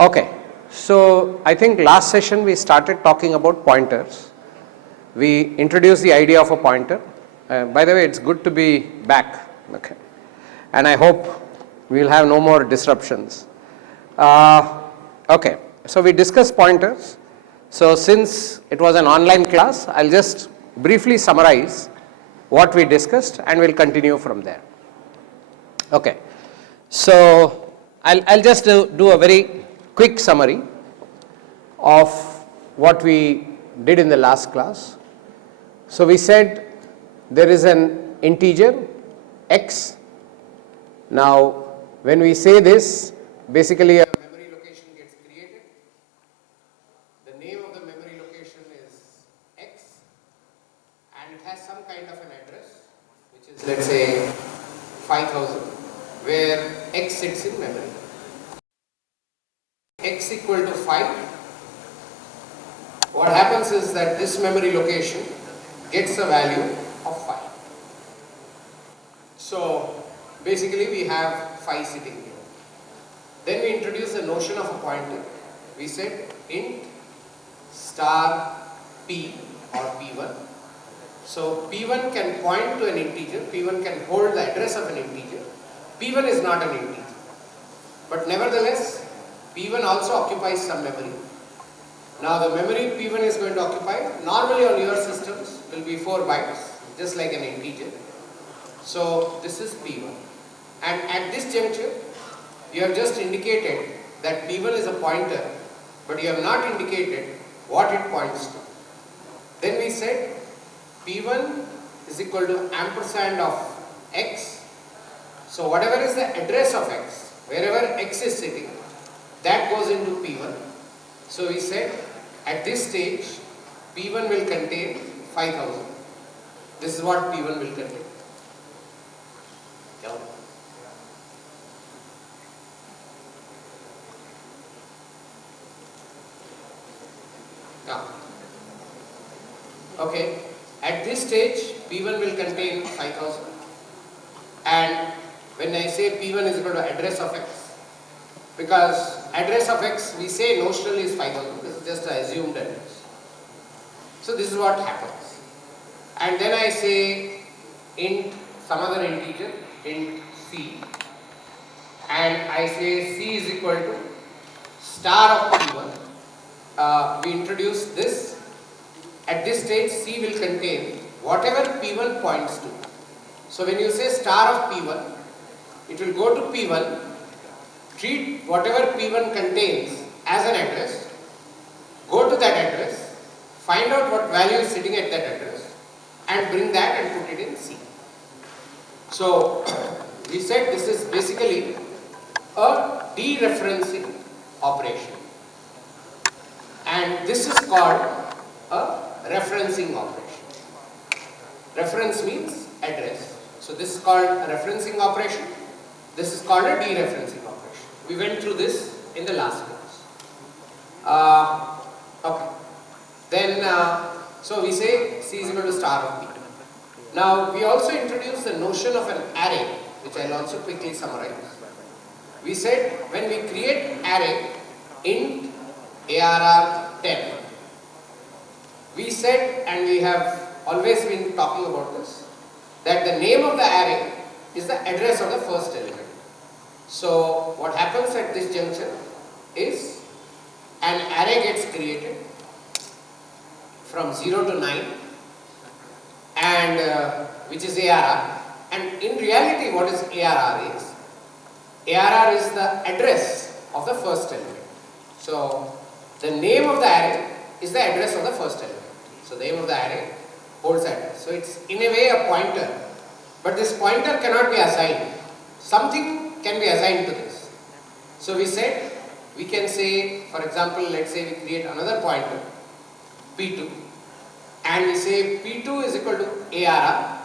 Okay, so I think last session we started talking about pointers. We introduced the idea of a pointer. By the way, it's good to be back. Okay, and I hope we will have no more disruptions. Okay, so we discussed pointers. So since it was an online class, I'll just briefly summarize what we discussed and we'll continue from there. Okay, so I'll just do a very quick summary of what we did in the last class. So we said there is an integer x. Now when we say this, basically a memory location gets created. The name of the memory location is x and it has some kind of an address, which is, let's say, 5000, where x sits in memory. X equal to 5. What happens is that this memory location gets a value of 5. So basically we have 5 sitting here. Then we introduce the notion of a pointer. We said int star p or p1. So p1 can point to an integer, p1 can hold the address of an integer. p1 is not an integer, but nevertheless p1 also occupies some memory. Now the memory p1 is going to occupy, normally on your systems will be 4 bytes, just like an integer. So this is p1. And at this juncture, you have just indicated that p1 is a pointer, but you have not indicated what it points to. Then we said p1 is equal to ampersand of x. So whatever is the address of x, wherever x is sitting, that goes into p1. So we said at this stage p1 will contain 5000. This is what p1 will contain. Yeah. Yeah. Okay. At this stage p1 will contain 5000, and when I say p1 is equal to address of x, because address of x we say notionally is 5000, this is just an assumed address. So this is what happens. And then I say int some other integer, int c, and I say c is equal to star of p1. We introduce this. At this stage c will contain whatever p1 points to. So when you say star of p1, it will go to p1, treat whatever p1 contains as an address, go to that address, find out what value is sitting at that address, and bring that and put it in C. So we said this is basically a dereferencing operation, and this is called a referencing operation. Reference means address. So this is called a referencing operation. This is called a dereferencing operation. We went through this in the last class. Okay. Then, so we say C is equal to star of P. Now, we also introduced the notion of an array, which I will also quickly summarize. We said when we create array int ARR 10, we said, and we have always been talking about this, that the name of the array is the address of the first element. So what happens at this juncture is an array gets created from 0 to 9, and which is ARR. And in reality, what is ARR is? ARR is the address of the first element. So the name of the array is the address of the first element. So the name of the array holds address. So it's in a way a pointer, but this pointer cannot be assigned. Something can be assigned to this. So we said we can say, for example, let's say we create another pointer p2, and we say p2 is equal to ARR.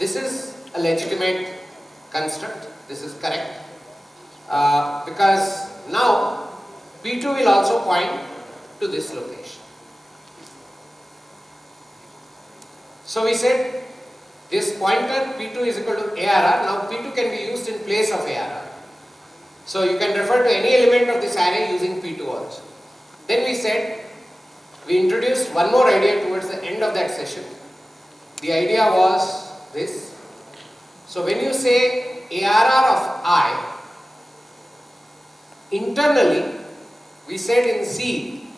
This is a legitimate construct. This is correct because now p2 will also point to this location. So we said this pointer p2 is equal to ARR. Now p2 can be used in place of ARR. So you can refer to any element of this array using P2 also. Then we said, we introduced one more idea towards the end of that session. The idea was this. So when you say ARR of I, internally we said in C,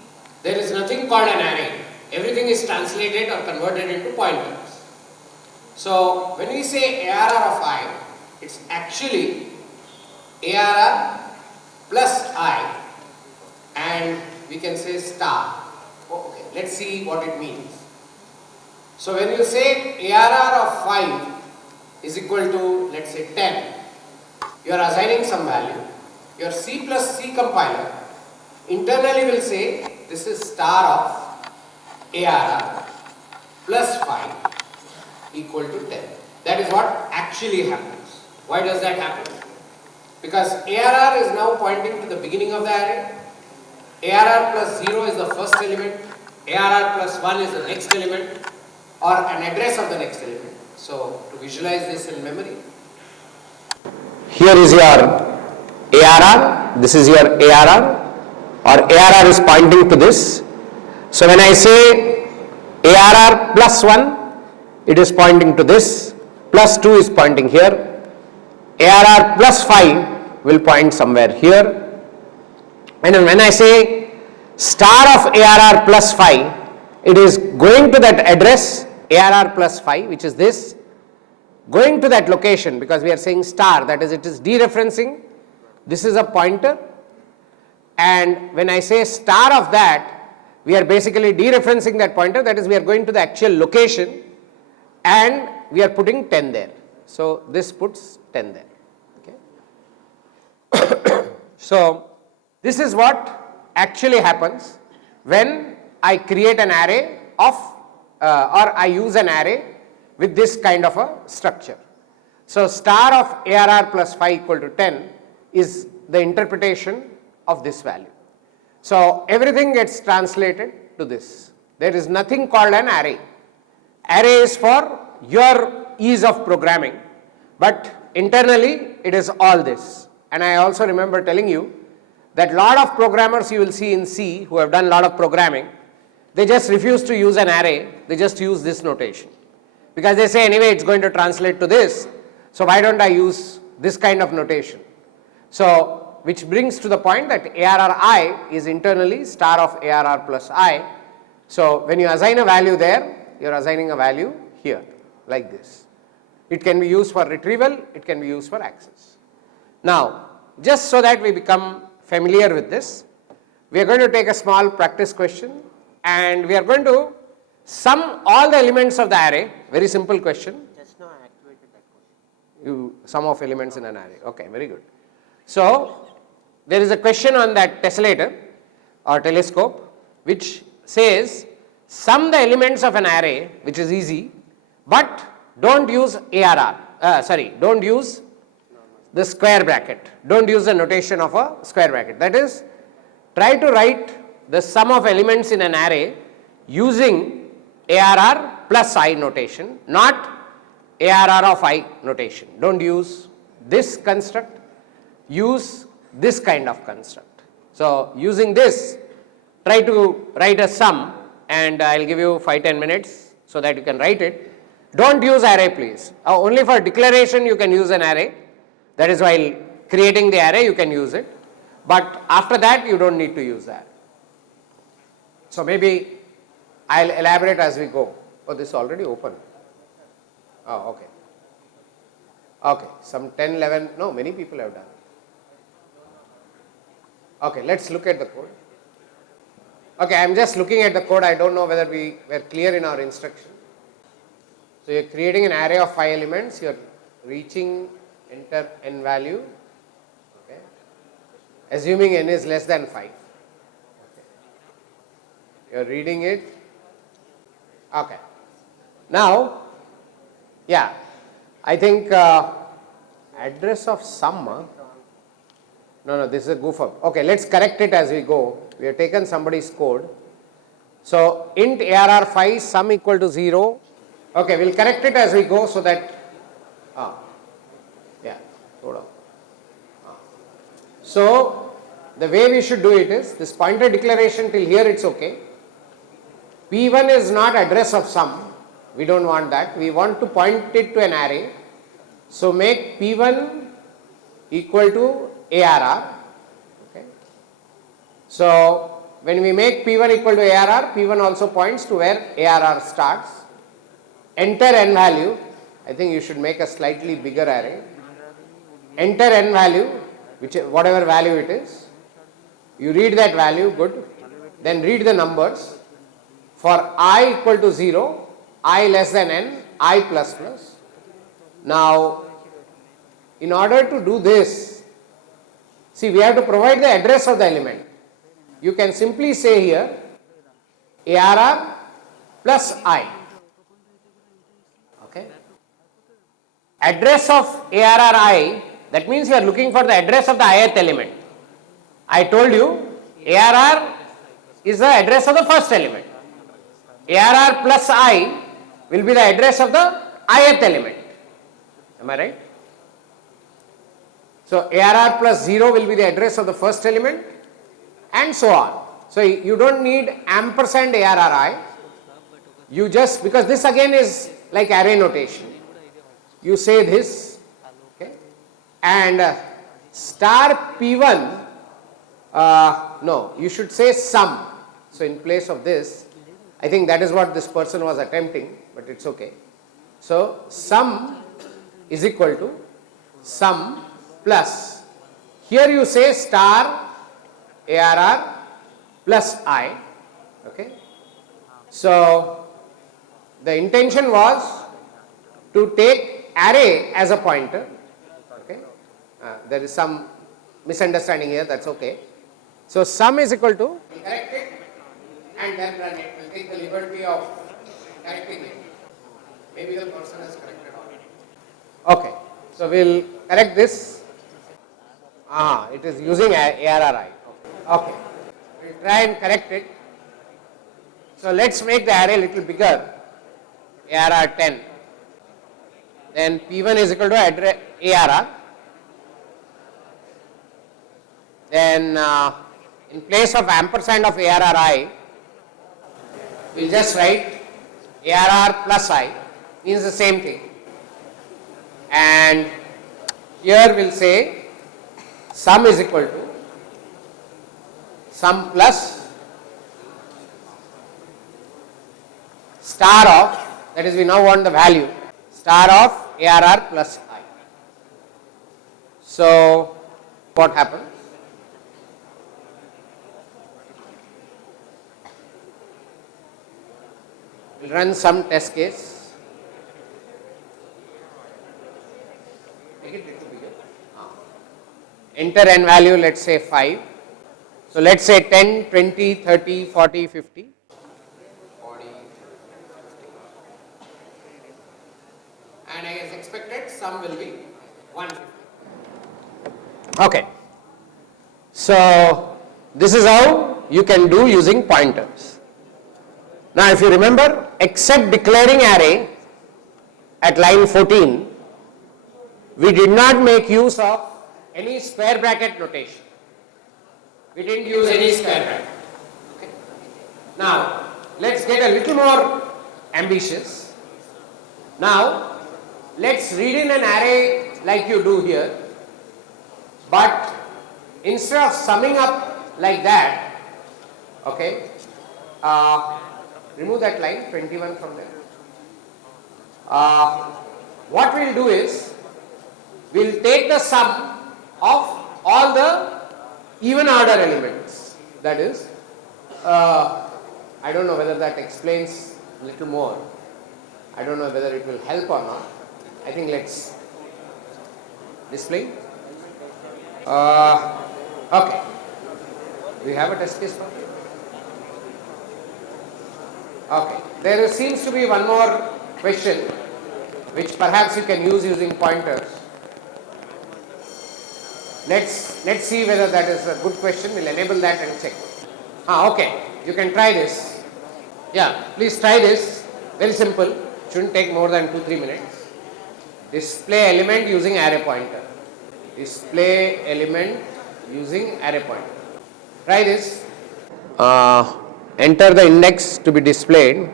there is nothing called an array. Everything is translated or converted into pointers. So when we say ARR of I, it's actually ARR plus I, and we can say star. Okay, let's see what it means. So when you say ARR of 5 is equal to, let's say, 10, you are assigning some value. Your C plus C compiler internally will say this is star of ARR plus 5 equal to 10. That is what actually happens. Why does that happen? Because ARR is now pointing to the beginning of the array. ARR plus 0 is the first element. ARR plus 1 is the next element, or an address of the next element. So to visualize this in memory, here is your ARR, this is your ARR, or ARR is pointing to this. So when I say ARR plus 1, it is pointing to this, plus 2 is pointing here, ARR plus 5 will point somewhere here, and when I say star of ARR plus 5, it is going to that address ARR plus 5, which is this, going to that location, because we are saying star, that is, it is dereferencing. This is a pointer, and when I say star of that, we are basically dereferencing that pointer, that is, we are going to the actual location and we are putting 10 there. So this puts 10 there. Okay. So this is what actually happens when I create an array of or I use an array with this kind of a structure. So star of ARR plus 5 equal to 10 is the interpretation of this value. So everything gets translated to this. There is nothing called an array. Array is for your ease of programming, but internally it is all this. And I also remember telling you that lot of programmers you will see in C who have done lot of programming, they just refuse to use an array, they just use this notation. Because they say anyway it's going to translate to this, so why don't I use this kind of notation? So, which brings to the point that ARRI is internally star of ARR plus I. So when you assign a value there, you are assigning a value here, like this. It can be used for retrieval, it can be used for access. Now, just so that we become familiar with this, we are going to take a small practice question, and we are going to sum all the elements of the array. Very simple question. Just now I activated that question. You sum of elements in an array. Okay, very good. So there is a question on that tessellator or telescope which says sum the elements of an array, which is easy, but don't use ARR. Don't use the square bracket. Don't use the notation of a square bracket. That is, try to write the sum of elements in an array using ARR plus I notation, not ARR of I notation. Don't use this construct, use this kind of construct. So using this, try to write a sum, and I will give you 5-10 minutes so that you can write it. Don't use array, please. Only for declaration you can use an array. That is, while creating the array you can use it, but after that you don't need to use that. So maybe I'll elaborate as we go. Oh, this is already open. Oh, okay. Okay, some 10, 11, no, many people have done. Okay, let's look at the code. Okay, I'm just looking at the code. I don't know whether we were clear in our instruction. So you're creating an array of 5 elements. You're reaching enter n value. Okay. Assuming n is less than 5. Okay. You're reading it. Okay. Now, yeah, I think address of sum. No, this is a goof up. Okay, let's correct it as we go. We have taken somebody's code. So int ARR5 sum equal to 0. Okay, we'll correct it as we go so that, yeah, hold on. So the way we should do it is, this pointer declaration till here it's okay. P1 is not address of sum, we don't want that, we want to point it to an array. So make P1 equal to ARR. Okay. So when we make P1 equal to ARR, P1 also points to where ARR starts. Enter n value, I think you should make a slightly bigger array. Enter n value, whatever value it is. You read that value, good. Then read the numbers. For I equal to 0, I less than n, I plus plus. Now, in order to do this, see, we have to provide the address of the element. You can simply say here ARR plus I. Okay. Address of ARR I, that means you are looking for the address of the ith element. I told you ARR is the address of the first element. ARR plus I will be the address of the ith element. Am I right? So ARR plus 0 will be the address of the first element, and so on. So you don't need ampersand ARRI. You just, because this again is like array notation, you say this, okay, and star P1, no, you should say sum. So in place of this, I think that is what this person was attempting, but it's okay. So sum is equal to sum plus, here you say star ARR plus I, okay. So the intention was to take array as a pointer, okay. There is some misunderstanding here, that's okay. So sum is equal to, correct it and then run it. We'll take the liberty of correcting it. Maybe the person has corrected already. Okay, so we'll correct this. It is using ARRI. Okay, we'll try and correct it. So let's make the array a little bigger, ARR 10. Then P1 is equal to ARR. Then in place of ampersand of ARRI, we'll just write ARR plus I, means the same thing. And here we'll say sum is equal to sum plus star of, that is we now want the value, star of ARR plus I. So what happens? We'll run some test case. Make it little bigger. Enter n value, let's say 5. So let's say 10, 20, 30, 40, 50. 40, 50. And as expected, sum will be 150. Okay. So this is how you can do using pointers. Now if you remember, except declaring array at line 14, we did not make use of any square bracket notation. We didn't use any square bracket. Okay. Now let's get a little more ambitious. Now let's read in an array like you do here, but instead of summing up like that, okay, remove that line 21 from there. What we'll do is, we'll take the sum of all the even order elements. That is, I don't know whether that explains a little more. I don't know whether it will help or not. I think let's display. Okay. Do you have a test case for it? Okay. There seems to be one more question which perhaps you can use using pointers. Let's see whether that is a good question. We'll enable that and check. Okay. You can try this. Yeah, please try this. Very simple. Shouldn't take more than 2-3 minutes. Display element using array pointer. Display element using array pointer. Try this. Enter the index to be displayed.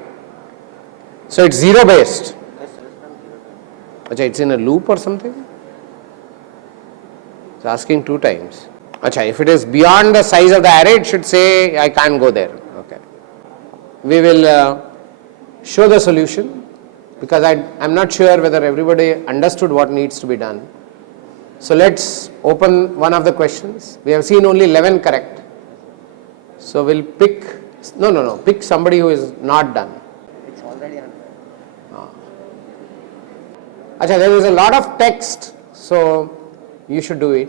So it's 0 based. Achha, it's in a loop or something? It's asking 2 times. Achha, if it is beyond the size of the array, it should say I can't go there. Okay. We will show the solution because I'm not sure whether everybody understood what needs to be done. So let's open one of the questions. We have seen only 11 correct. So we'll pick, pick somebody who is not done. It's already on. Achha, there is a lot of text, so you should do it.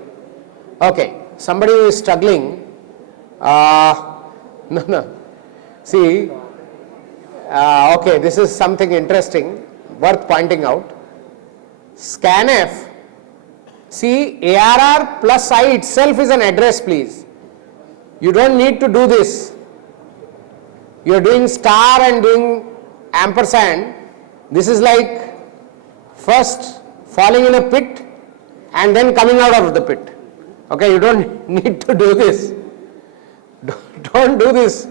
Okay, somebody who is struggling, see, okay, this is something interesting, worth pointing out. Scanf, see, ARR plus I itself is an address, please. You don't need to do this. You are doing star and doing ampersand. This is like first falling in a pit and then coming out of the pit. Okay, you don't need to do this. Don't do this.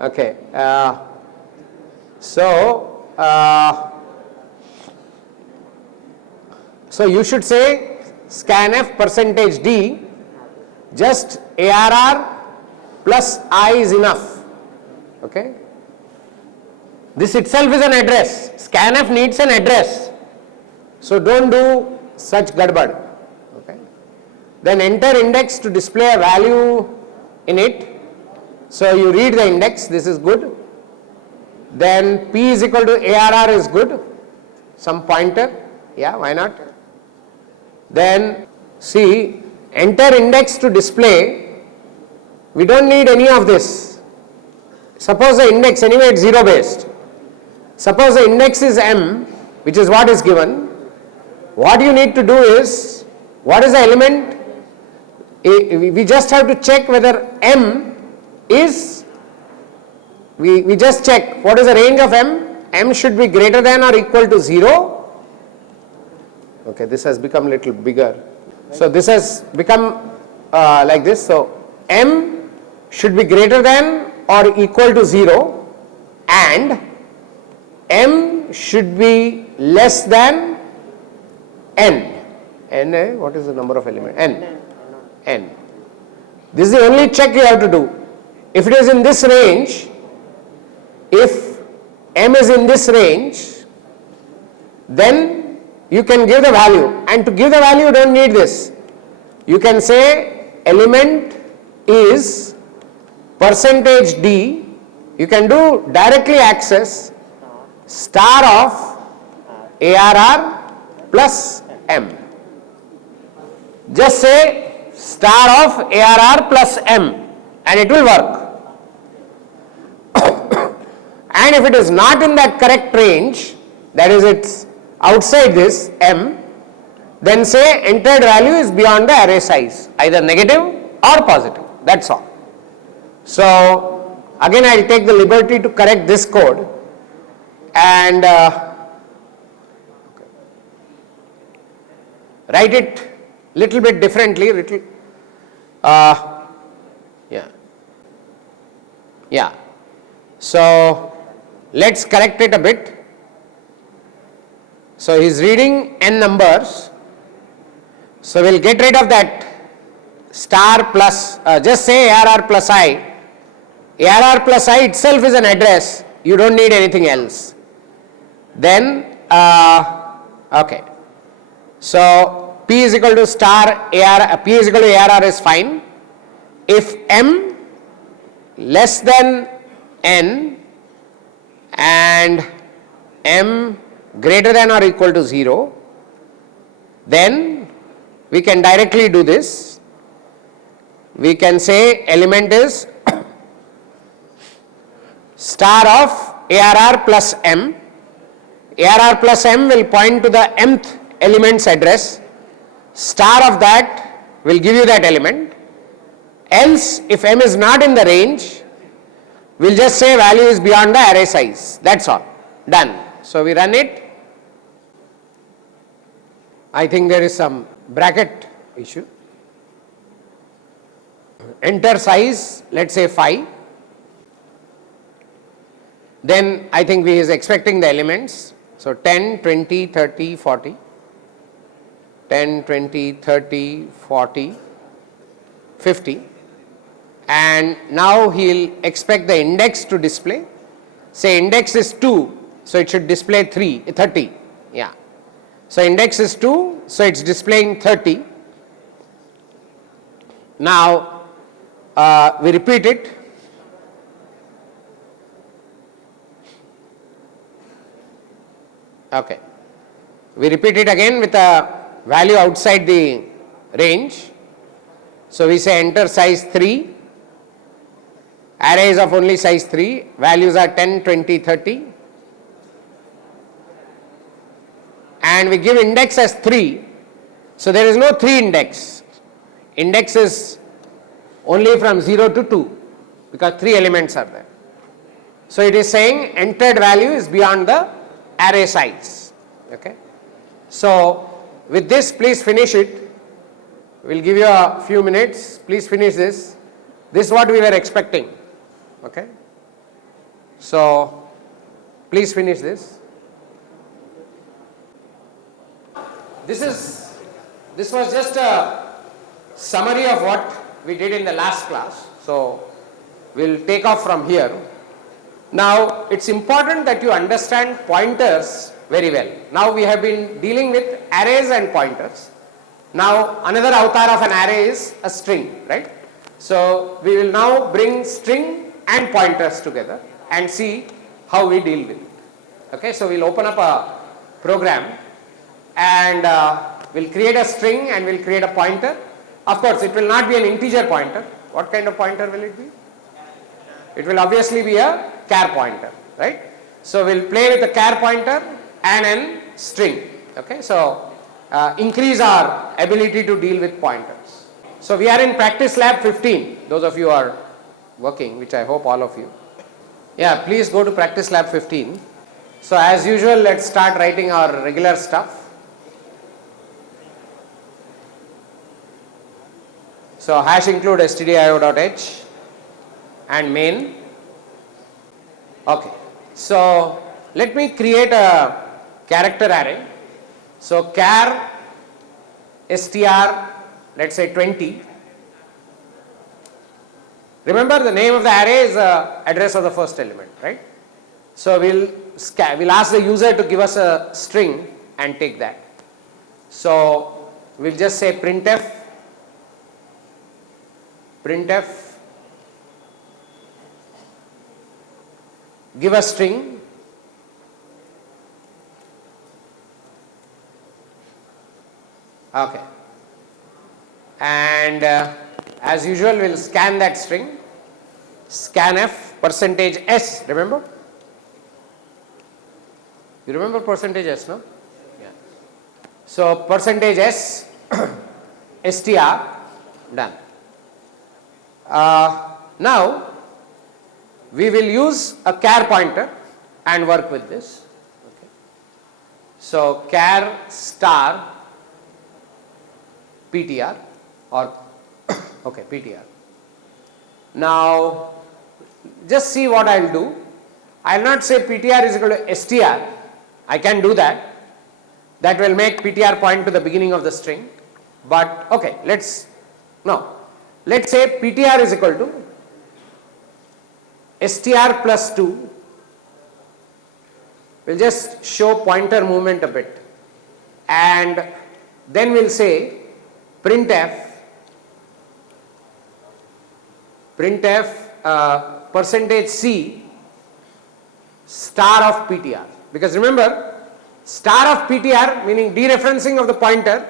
Okay, so you should say scanf percentage %d, just ARR plus I is enough. Okay. This itself is an address. Scanf needs an address. So don't do such gadbad. Okay. Then enter index to display a value in it. So you read the index, this is good. Then P is equal to ARR is good. Some pointer. Yeah, why not? Then see, enter index to display. We don't need any of this. Suppose the index, anyway it's 0 based. Suppose the index is M, which is what is given. What you need to do is, what is the element? We just have to check whether M is, we just check what is the range of M. M should be greater than or equal to 0. Okay, this has become a little bigger. So this has become like this. So M should be greater than or equal to 0 and M should be less than N. N, what is the number of element? N. N. This is the only check you have to do. If it is in this range, if M is in this range, then you can give the value. And to give the value, you don't need this. You can say element is percentage %d. You can do directly access star of ARR plus M. Just say star of ARR plus M and it will work. And if it is not in that correct range, that is it's outside this M, then say entered value is beyond the array size, either negative or positive, that's all. So again I will take the liberty to correct this code and write it little bit differently, yeah. So let's correct it a bit. So he is reading n numbers. So we'll get rid of that star plus, just say ARR plus I. ARR plus I itself is an address. You don't need anything else. Then, okay. So P is equal to star ARR, P is equal to ARR is fine. If M less than N and M greater than or equal to 0, then we can directly do this. We can say element is star of ARR plus M. ARR plus M will point to the mth element's address. Star of that will give you that element. Else, if M is not in the range, we'll just say value is beyond the array size. That's all. Done. So we run it. I think there is some bracket issue. Enter size, let's say 5. Then I think we is expecting the elements. So 10, 20, 30, 40. 10, 20, 30, 40, 50. And now he'll expect the index to display. Say index is 2, so it should display 30. Yeah. So index is 2, so it's displaying 30. Now we repeat it. Okay. We repeat it again with a value outside the range. So we say enter size 3. Array is of only size 3. Values are 10, 20, 30. And we give index as 3. So there is no 3 index. Index is only from 0 to 2 because 3 elements are there. So it is saying entered value is beyond the array size. Okay. So with this, please finish it. We'll give you a few minutes. Please finish this. This is what we were expecting. Okay. So please finish this. This was just a summary of what we did in the last class. So we'll take off from here. Now it's important that you understand pointers very well. Now we have been dealing with arrays and pointers. Now another avatar of an array is a string, right? So we will now bring string and pointers together and see how we deal with it. Okay, so we'll open up a program and we'll create a string and we'll create a pointer. Of course, it will not be an integer pointer. What kind of pointer will it be? It will obviously be a char pointer, right? So we'll play with a char pointer and an string. Okay, so increase our ability to deal with pointers. So we are in practice lab 15. Those of you are working, which I hope all of you. Yeah, please go to practice lab 15. So as usual, let's start writing our regular stuff. So hash include stdio.h and main. Okay. So let me create a character array. So char str, let's say 20. Remember the name of the array is the address of the first element, right? So we'll ask the user to give us a string and take that. So we'll just say printf give a string okay, and as usual we'll scan that string, scanf %s, remember? You remember %s, no? Yeah. So %s str, done. Now we will use a char pointer and work with this. Okay. So char star ptr or okay, ptr. Now just see what I will do. I will not say ptr is equal to str. I can do that. That will make ptr point to the beginning of the string. But okay, let's say ptr is equal to str plus 2. We'll just show pointer movement a bit. And then we'll say printf %c star of ptr, because remember star of ptr meaning dereferencing of the pointer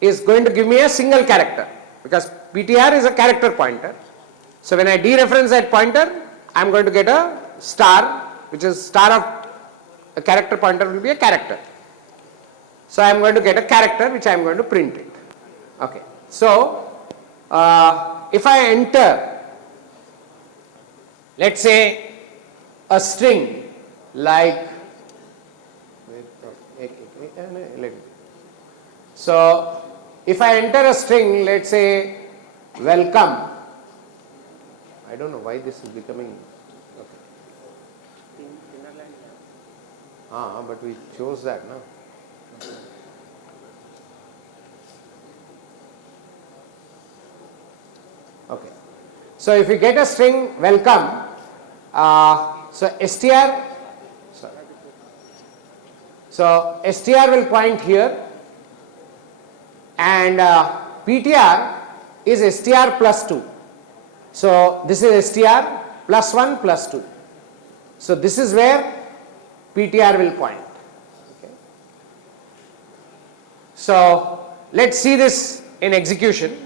is going to give me a single character, because ptr is a character pointer. So when I dereference that pointer, I am going to get a star, which is star of a character pointer will be a character. So I am going to get a character which I am going to print it. Okay. So if I enter, let's say a string like, so if I enter a string, let's say welcome, I don't know why this is becoming, okay. But we chose that, no? Okay. So if we get a string welcome, so str will point here, and ptr is str plus 2. So this is str plus 1 plus 2. So this is where ptr will point. Okay. So let's see this in execution.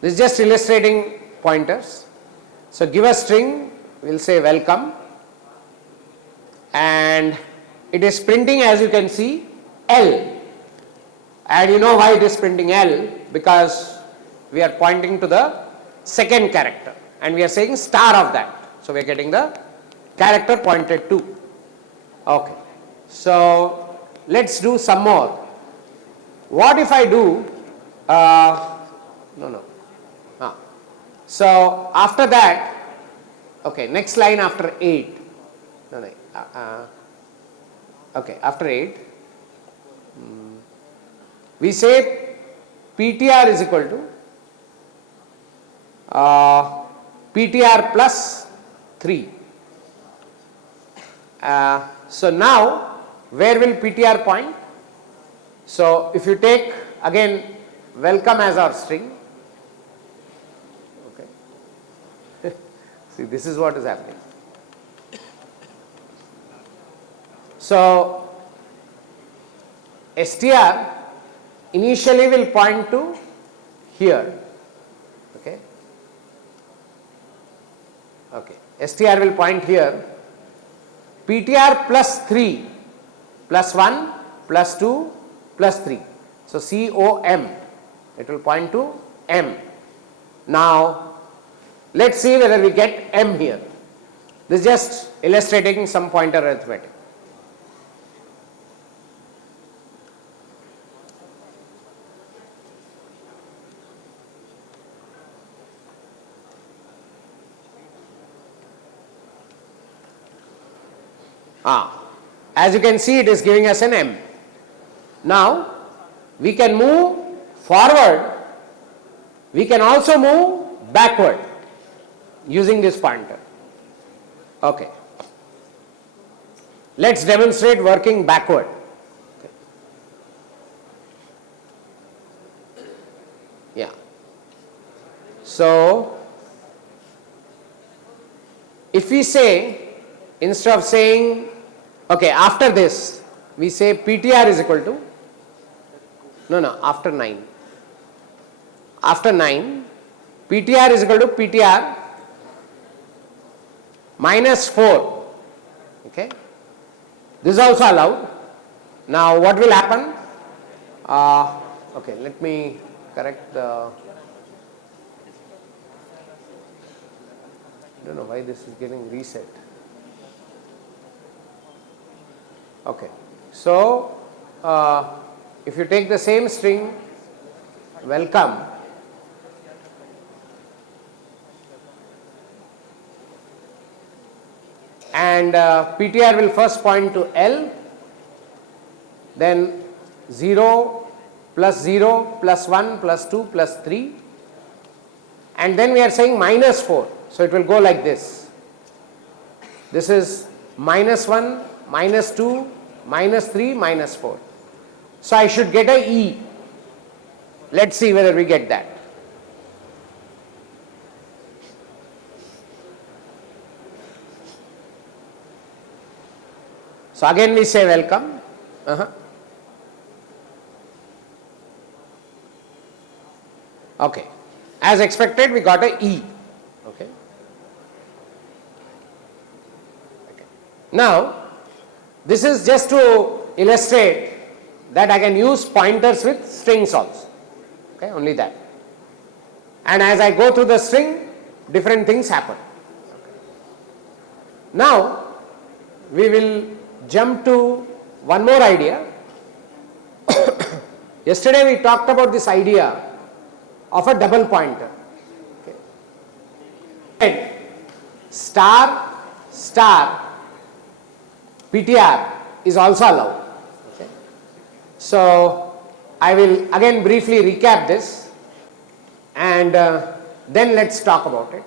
This is just illustrating pointers. So give a string, we will say welcome, and it is printing, as you can see, L. And you know why it is printing L? Because we are pointing to the second character and we are saying star of that. So we are getting the character pointed to. Okay. So let's do some more. What if I do, so after that, okay, next line after 8, okay, after 8, we say ptr is equal to ptr plus 3. So now, where will ptr point? So if you take again welcome as our string, okay, see, this is what is happening. So str initially will point to here, okay, okay, str will point here, ptr plus 3 plus 1 plus 2 plus 3, so COM, it will point to M. Now let's see whether we get M here. This is just illustrating some pointer arithmetic. As you can see, it is giving us an M. Now we can move forward, we can also move backward using this pointer. Okay. Let's demonstrate working backward. Okay. Yeah. So if we say, instead of saying, okay, after this we say ptr is equal to, after 9. After 9, ptr is equal to ptr minus 4. Okay. This is also allowed. Now what will happen? Okay, let me correct the, I don't know why this is getting reset. Okay, so if you take the same string welcome, and ptr will first point to L, then 0 plus 0 plus 1 plus 2 plus 3, and then we are saying minus 4, so it will go like this. This is minus 1, minus 2, minus 3, minus 4. So I should get a E. Let's see whether we get that. So again we say welcome. Okay. As expected, we got a E. Okay. Now, this is just to illustrate that I can use pointers with strings also. Okay, only that. And as I go through the string, different things happen. Okay. Now, we will jump to one more idea. Yesterday we talked about this idea of a double pointer. Okay. And star star PTR is also allowed. Okay. So I will again briefly recap this, and then let's talk about it.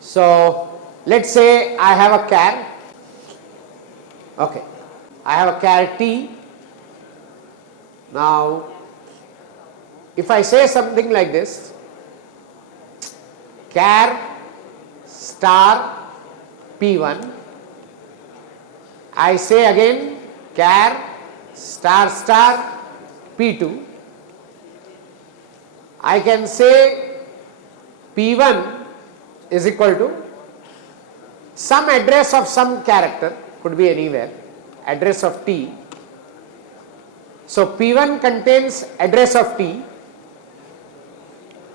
So let's say I have a char. Okay, I have a char T. Now if I say something like this, char star P1, I say again char star star P2, I can say P1 is equal to some address of some character, could be anywhere, address of T. So P1 contains address of T.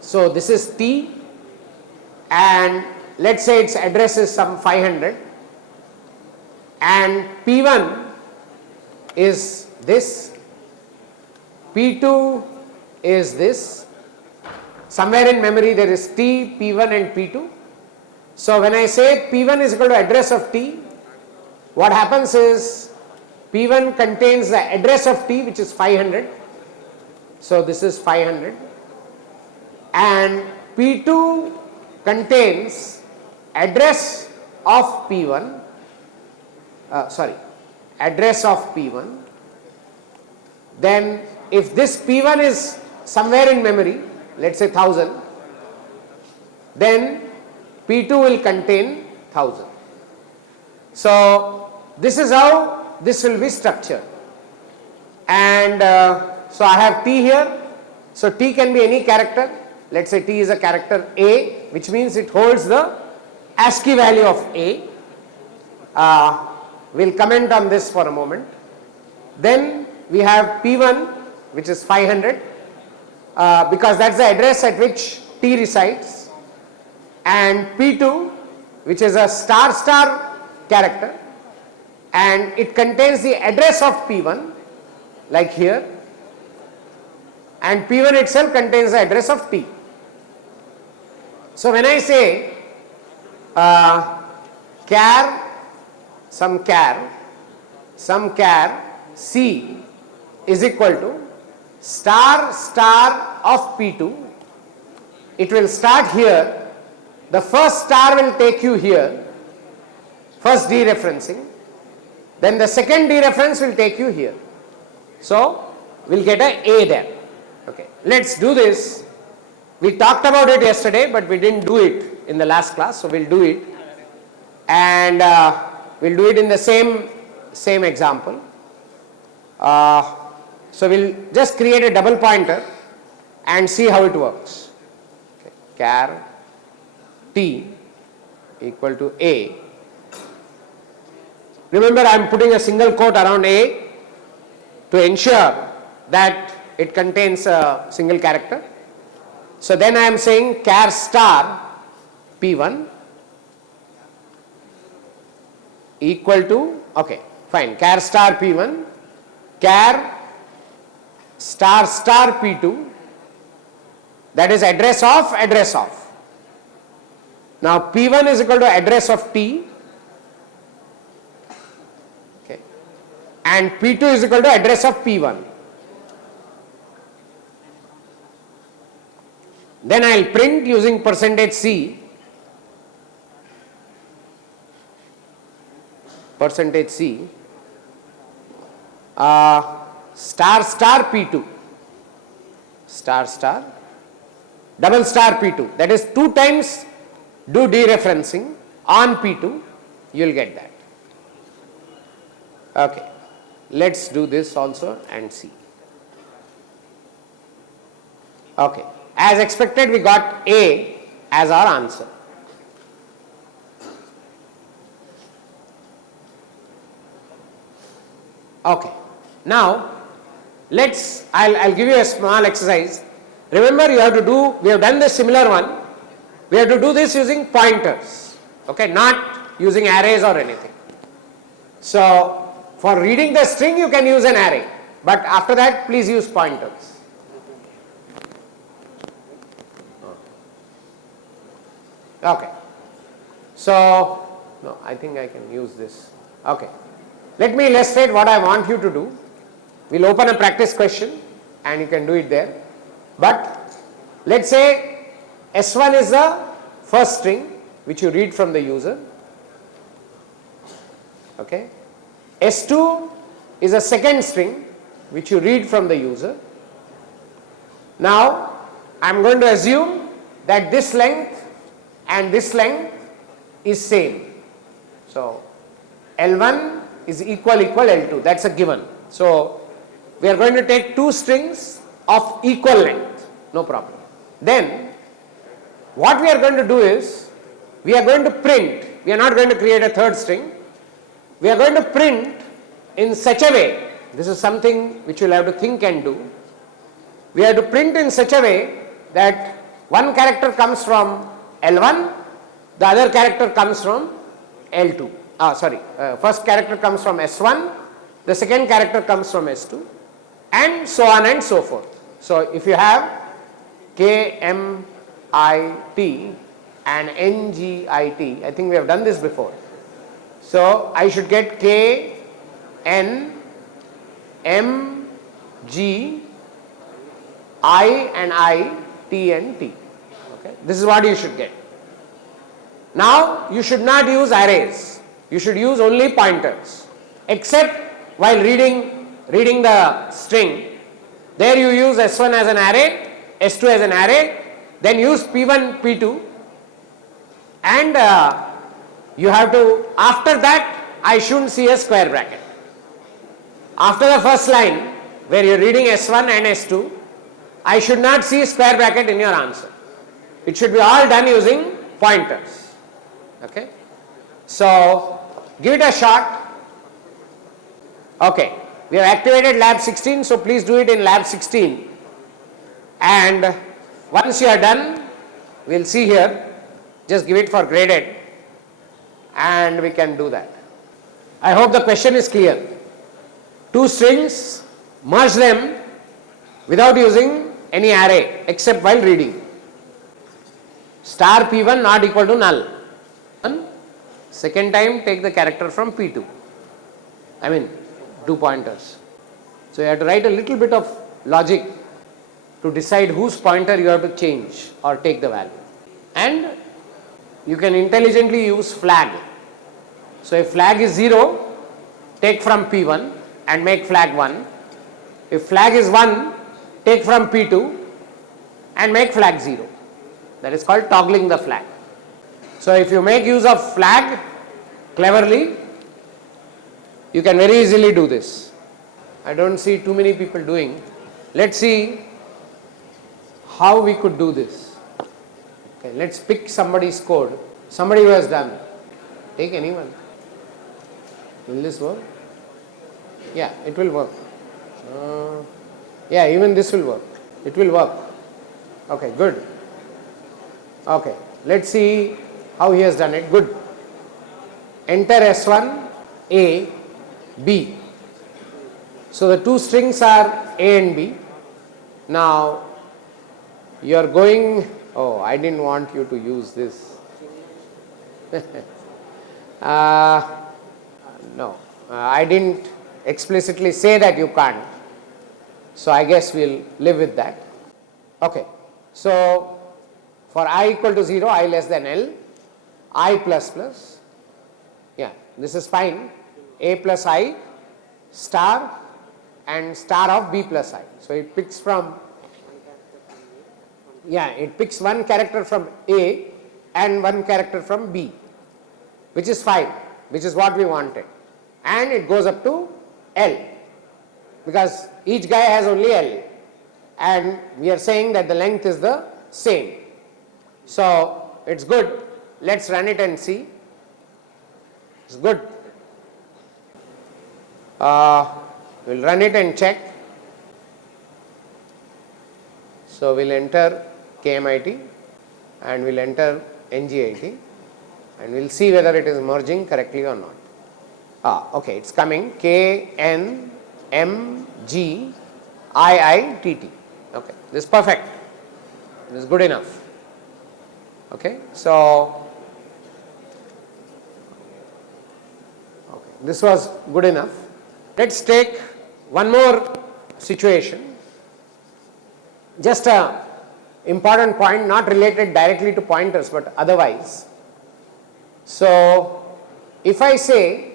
So this is T, and let's say its address is some 500, and P1 is this, P2 is this. Somewhere in memory there is T, P1 and P2. So when I say P1 is equal to address of T, what happens is P1 contains the address of T, which is 500. So this is 500, and P2 contains address of P1, address of P1. Then if this P1 is somewhere in memory, let's say 1000, then P2 will contain 1000. So this is how this will be structured. And so I have T here. So T can be any character. Let's say T is a character A, which means it holds the ASCII value of A. We'll comment on this for a moment. Then we have P1, which is 500, because that's the address at which T resides, and P2, which is a star star character, and it contains the address of P1, like here, and P1 itself contains the address of T. So when I say char C is equal to star star of P2, it will start here. The first star will take you here, first dereferencing, then the second dereference will take you here. So we'll get a there. Okay, let's do this. We talked about it yesterday, but we didn't do it in the last class, so we'll do it, and we'll do it in the same example. So we'll just create a double pointer and see how it works. Okay. Char T equal to A. Remember, I am putting a single quote around A to ensure that it contains a single character. So then I am saying char star P1 equal to, okay, fine, char star P1, char star star P2, that is address of. Now P1 is equal to address of T, okay, and P2 is equal to address of P1. Then I will print using %C, star star P2, star double star P2, that is 2 times do dereferencing on P2, you will get that. Okay, let's do this also and see. Okay, as expected, we got A as our answer. Okay, now I'll give you a small exercise. Remember, you have to do, we have done the similar one. We have to do this using pointers, okay, not using arrays or anything. So For reading the string you can use an array, but after that please use pointers. Okay. So, no, I think I can use this. Okay. Let me illustrate what I want you to do. We'll open a practice question and you can do it there. But let's say S1 is the first string which you read from the user. Okay. S2 is a second string which you read from the user. Now I am going to assume that this length and this length is same. So L1 is equal L2, that's a given. So we are going to take two strings of equal length, no problem. Then what we are going to do is, we are going to print, we are not going to create a third string, we are going to print in such a way, this is something which you will have to think and do, we have to print in such a way that one character comes from L1, the other character comes from L2. First character comes from S1, the second character comes from S2, and so on and so forth. So if you have KMIT and NGIT, I think we have done this before. So I should get K, N, M, G, I and I, T and T. Okay, this is what you should get. Now you should not use arrays. You should use only pointers, except while reading the string. There you use S1 as an array, S2 as an array, then use P1, P2, and you have to, after that I shouldn't see a square bracket. After the first line where you are reading S1 and S2, I should not see a square bracket in your answer. It should be all done using pointers. Okay. So give it a shot. Okay. We have activated lab 16, so please do it in lab 16. And once you are done, we will see here, just give it for graded and we can do that. I hope the question is clear. Two strings, merge them without using any array except while reading. Star P1 not equal to null. Second time take the character from P2. I mean 2 pointers. So you have to write a little bit of logic to decide whose pointer you have to change or take the value. And you can intelligently use flag. So if flag is 0, take from P1 and make flag 1. If flag is 1, take from P2 and make flag 0. That is called toggling the flag. So if you make use of flag cleverly, you can very easily do this. I don't see too many people doing. Let's see how we could do this. Okay, let's pick somebody's code. Somebody who has done. Take anyone. Will this work? Yeah, it will work. Yeah, even this will work. It will work. Okay, good. Okay, let's see how he has done it. Good. Enter S1, A, B. So the two strings are A and B. Now you are going, oh, I didn't want you to use this. No, I didn't explicitly say that you can't. So I guess we'll live with that. Okay, so for I equal to 0, I less than L, I plus plus, yeah, this is fine, A plus I, star and star of B plus I. So it picks from, yeah, it picks one character from A and one character from B, which is fine, which is what we wanted. And it goes up to L, because each guy has only L and we are saying that the length is the same. So it's good. Let's run it and see. It's good. We'll run it and check. So we'll enter KMIT and we'll enter NGIT and we'll see whether it is merging correctly or not. Okay, it's coming K N M G I I T T. Okay, this is perfect. This is good enough. Okay, so this was good enough. Let's take one more situation. Just a important point, not related directly to pointers but otherwise. So if I say,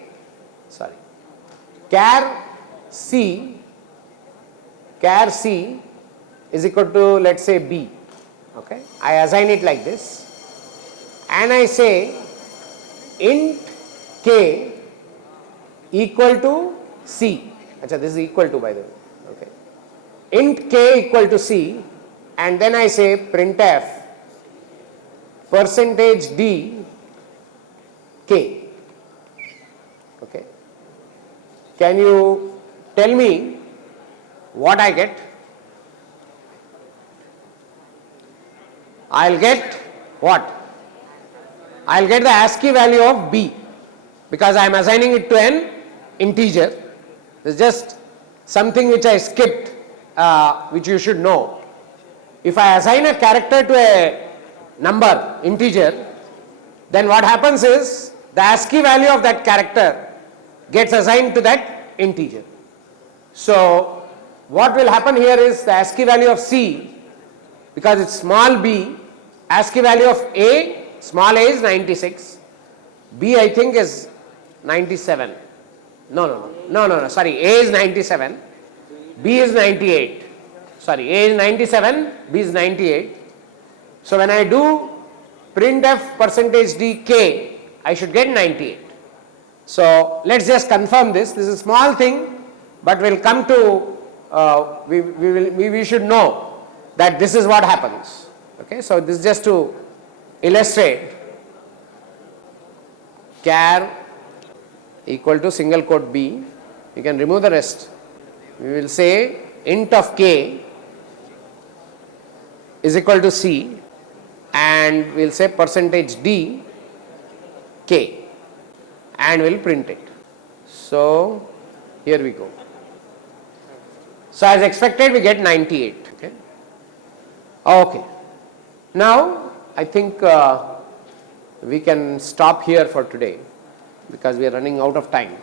char C is equal to, let's say, B. Okay, I assign it like this, and I say int K equal to C. Achha, this is equal to, by the way. Okay, int K equal to C, and then I say printf percentage D K. Okay, can you tell me what I get? I'll get what? I'll get the ASCII value of B, because I am assigning it to an integer. This is just something which I skipped, which you should know. If I assign a character to a number, integer, then what happens is the ASCII value of that character gets assigned to that integer. So what will happen here is the ASCII value of C, because it's small b, ASCII value of A, small a is 96, B I think is 97. No, sorry, A is 97, B is 98. Sorry, A is 97, B is 98. So when I do printf percentage D K, I should get 98. So let's just confirm this. This is a small thing, but we'll come to, we should know that this is what happens. Okay, so this is just to illustrate. Char equal to single quote B, you can remove the rest. We will say int of K is equal to C, and we'll say percentage D K, and we'll print it. So here we go. So as expected, we get 98. Okay. Now I think we can stop here for today, because we are running out of time.